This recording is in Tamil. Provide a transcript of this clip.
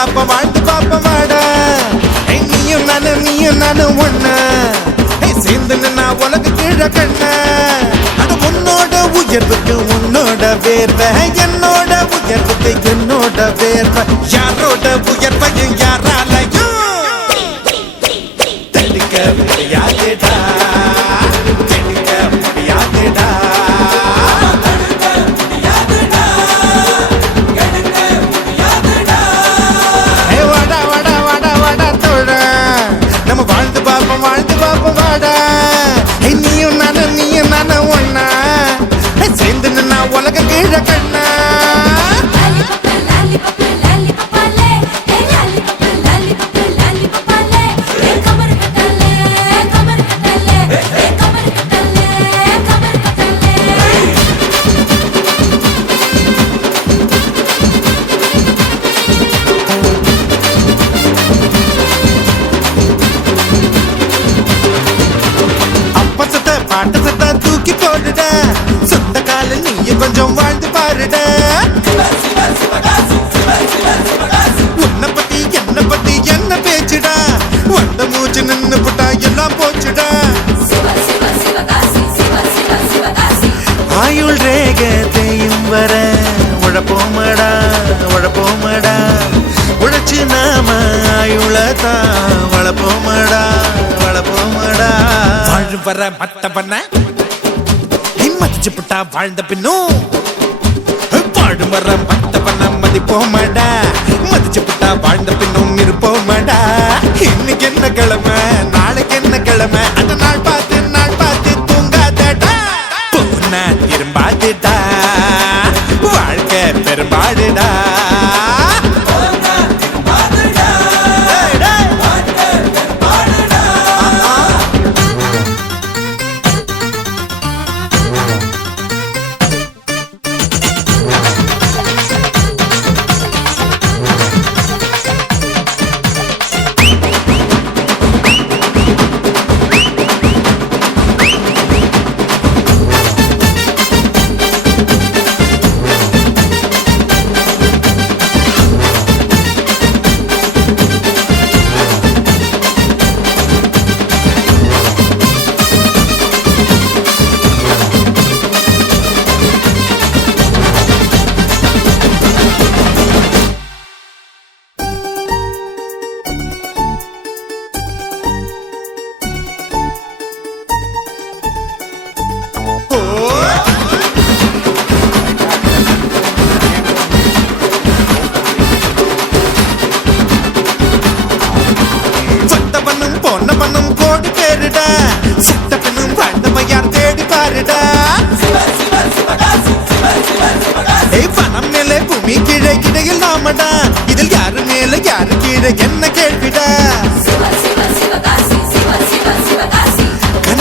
வாழ்ந்து பாப்ப வாடா நீயும் நானும் ஒண்ணு சேர்ந்து நின்னா உலக கீழ கண்ண அது உன்னோட உயர்வுக்கு உன்னோட வேர்வை என்னோட உயர்வுக்கு என்னோட வேர்வை யாரோட உயர்வையும் யாராலையும் தடுக்க முடியாதுடா தடுக்க முடியாதுடா வாழ்ந்து பாப்ப வாடா நீயும் நானும் ஒண்ணா சேர்ந்து நின்னா உலக கீழ கண்ணா பாட்டு சத்தா தூக்கி போடுட சொந்த கால நீயும் கொஞ்சம் வாழ்ந்து பாருட உன்னை பத்தி என்ன பேச்சுடா வந்த மூச்சு நின்னு புட்டா எல்லாம் போச்சுடா ஆயுள் ரேக தேயும் வர உழப்போமடா உழைச்சு நாம ஆயுளதான் வளப்போமடா வாழும் வர மத்தவன மதிச்சு புட்டா வாழ்ந்த பின்னும் வாழும் வர மத்தவன மதிப்போமடா மதிச்சு புட்டா வாழ்ந்த பின்னும் இருப்போமடா இன்னைக்கு என்ன கிழமை நாளைக்கு என்ன கிழமை அந்த நாள் பார்த்து தூங்காதடா போனா திரும்பாதுடா வாழ்க்கை பெரும்பாடுடா பூமி கீழே கிடையில் நாமடா இதில் யாரு மேல யாரு கீழே என்ன கேள்விடா